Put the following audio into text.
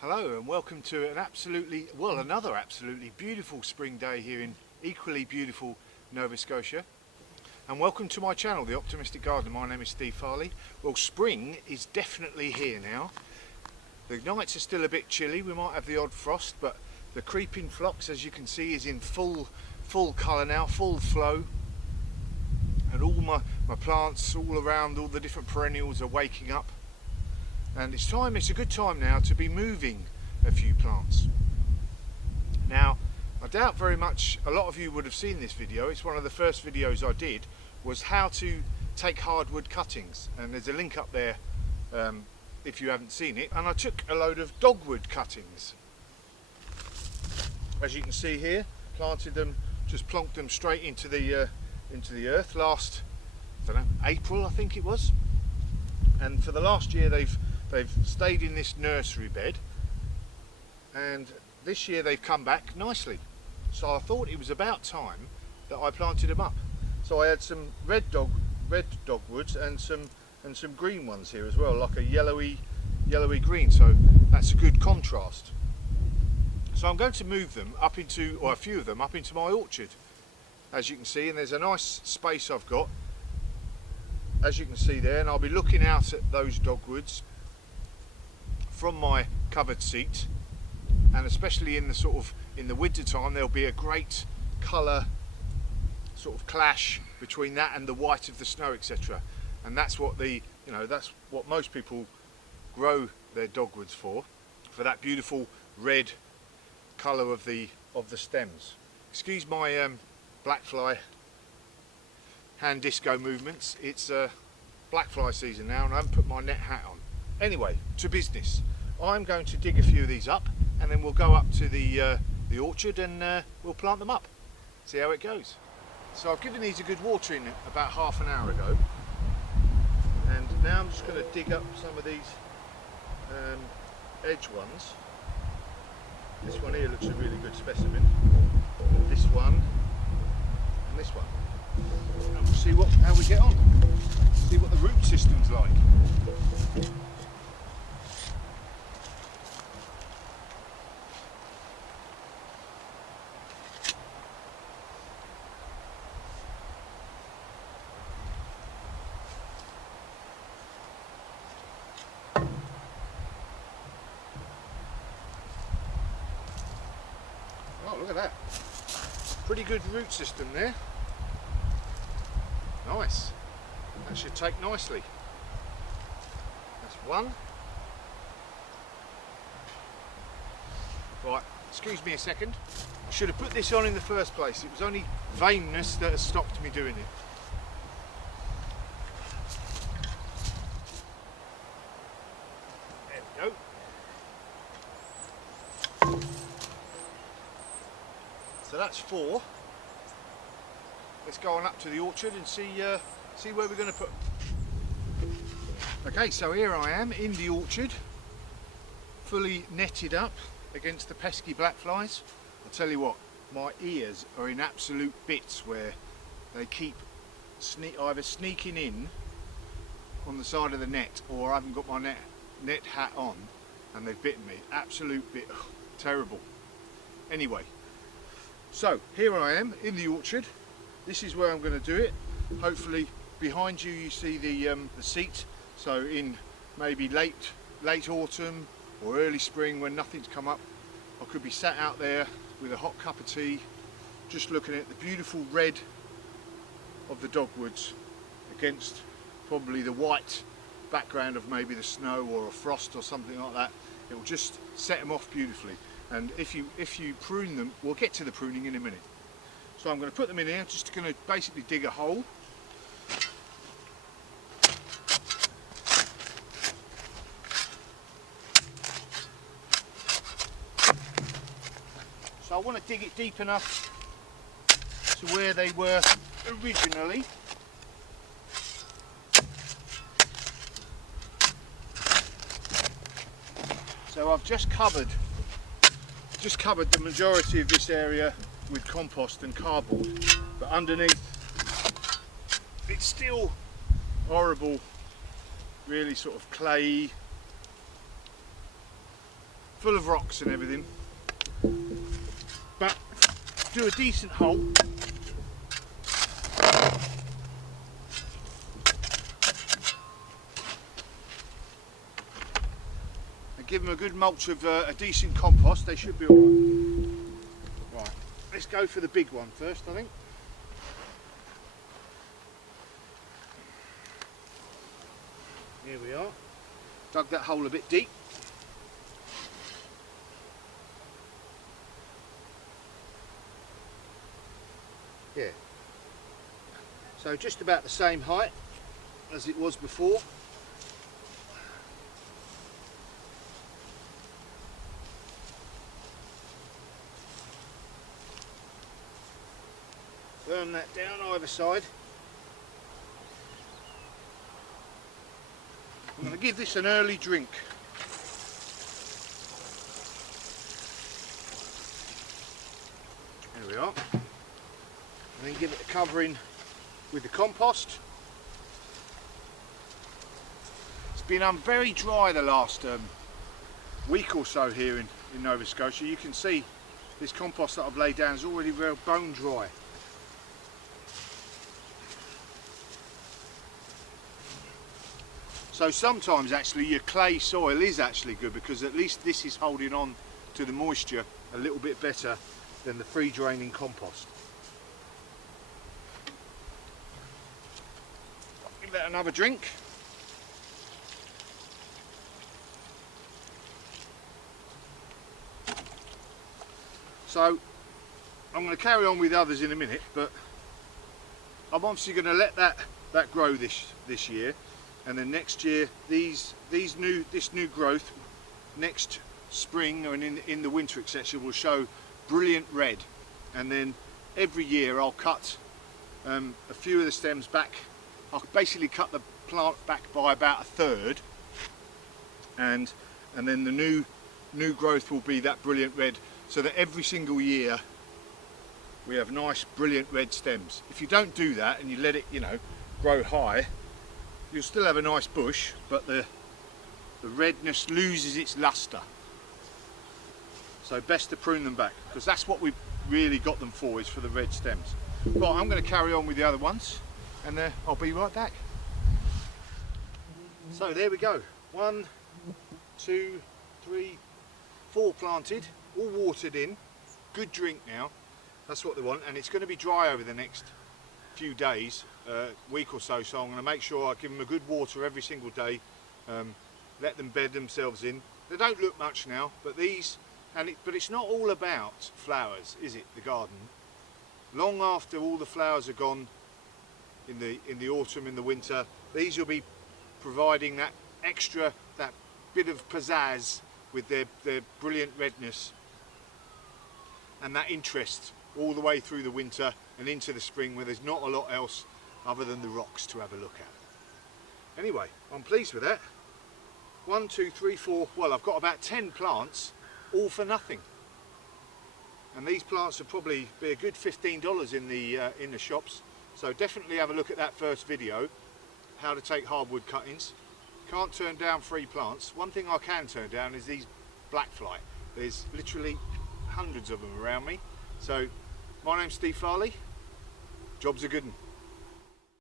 Hello and welcome to another absolutely beautiful spring day here in equally beautiful Nova Scotia. And welcome to my channel, The Optimistic Gardener. My name is Steve Farley. Well, spring is definitely here now. The nights are still a bit chilly, we might have the odd frost, but the creeping phlox, as you can see, is in full colour now, full flow. And all my plants all around, all the different perennials are waking up. And it's a good time now to be moving a few plants. Now, I doubt very much a lot of you would have seen this video. It's one of the first videos I did, was how to take hardwood cuttings, and there's a link up there if you haven't seen it. And I took a load of dogwood cuttings, as you can see here, planted them, just plonked them straight into the earth last, I don't know, April I think it was. And for the last year they've stayed in this nursery bed, and this year they've come back nicely. So I thought it was about time that I planted them up. So I had some red dogwoods and some green ones here as well, like a yellowy green. So that's a good contrast. So I'm going to move them up into, or a few of them up into my orchard, as you can see. And there's a nice space I've got, as you can see there, and I'll be looking out at those dogwoods from my covered seat. And especially in the winter time, there'll be a great colour sort of clash between that and the white of the snow, etc. And that's what that's what most people grow their dogwoods for that beautiful red colour of the stems. Excuse my black fly hand disco movements. It's black fly season now and I haven't put my net hat on. Anyway, to business. I'm going to dig a few of these up and then we'll go up to the orchard and we'll plant them up. See how it goes. So I've given these a good watering about half an hour ago, and now I'm just going to dig up some of these edge ones. This one here looks a really good specimen. This one and this one. And we'll see how we get on. See what the root system's like. Oh, look at that. Pretty good root system there. Nice. That should take nicely. That's one. Right, excuse me a second. I should have put this on in the first place. It was only vainness that has stopped me doing it. There we go. So that's 4. Let's go on up to the orchard and see where we're going to put them. Okay, so here I am in the orchard, fully netted up against the pesky black flies. I'll tell you what, my ears are in absolute bits where they keep either sneaking in on the side of the net, or I haven't got my net hat on and they've bitten me. Absolute bit, terrible. Anyway. So here I am in the orchard. This is where I'm going to do it. Hopefully behind you see the seat. So in maybe late autumn or early spring when nothing's come up, I could be sat out there with a hot cup of tea, just looking at the beautiful red of the dogwoods against probably the white background of maybe the snow or a frost or something like that. It will just set them off beautifully. And if you prune them, we'll get to the pruning in a minute. So I'm going to put them in here, just going to basically dig a hole. So I want to dig it deep enough to where they were originally. So I've just covered the majority of this area with compost and cardboard, but underneath it's still horrible, really sort of clayey, full of rocks and everything, but do a decent hole. And give them a good mulch of a decent compost, they should be alright. Right, let's go for the big one first, I think. Here we are. Dug that hole a bit deep. Yeah. So just about the same height as it was before. Burn that down either side. I'm going to give this an early drink. There we are. And then give it a covering with the compost. It's been very dry the last week or so here in Nova Scotia. You can see this compost that I've laid down is already real bone dry. So sometimes actually your clay soil is actually good, because at least this is holding on to the moisture a little bit better than the free draining compost. Give that another drink. So I'm going to carry on with the others in a minute, but I'm obviously going to let that grow this year. And then next year, this new growth next spring or in the winter etc. will show brilliant red. And then every year I'll cut a few of the stems back. I'll basically cut the plant back by about a third, and then the new growth will be that brilliant red, so that every single year we have nice brilliant red stems. If you don't do that and you let it, grow high, you'll still have a nice bush, but the redness loses its luster. So best to prune them back, because that's what we've really got them for, is for the red stems. Right, I'm going to carry on with the other ones, and I'll be right back. So there we go. 1, 2, 3, 4 planted, all watered in. Good drink now. That's what they want, and it's going to be dry over the next few days, week or so. So I'm going to make sure I give them a good water every single day. Let them bed themselves in. They don't look much now, but but it's not all about flowers, is it? The garden. Long after all the flowers are gone in the autumn, in the winter, these will be providing that extra, that bit of pizzazz with their brilliant redness and that interest all the way through the winter and into the spring, where there's not a lot else other than the rocks to have a look at. Anyway, I'm pleased with that. 1, 2, 3, 4, well, I've got about 10 plants, all for nothing. And these plants will probably be a good $15 in the shops. So definitely have a look at that first video, how to take hardwood cuttings. Can't turn down free plants. One thing I can turn down is these blackfly. There's literally hundreds of them around me. So my name's Steve Farley. Job's a good one.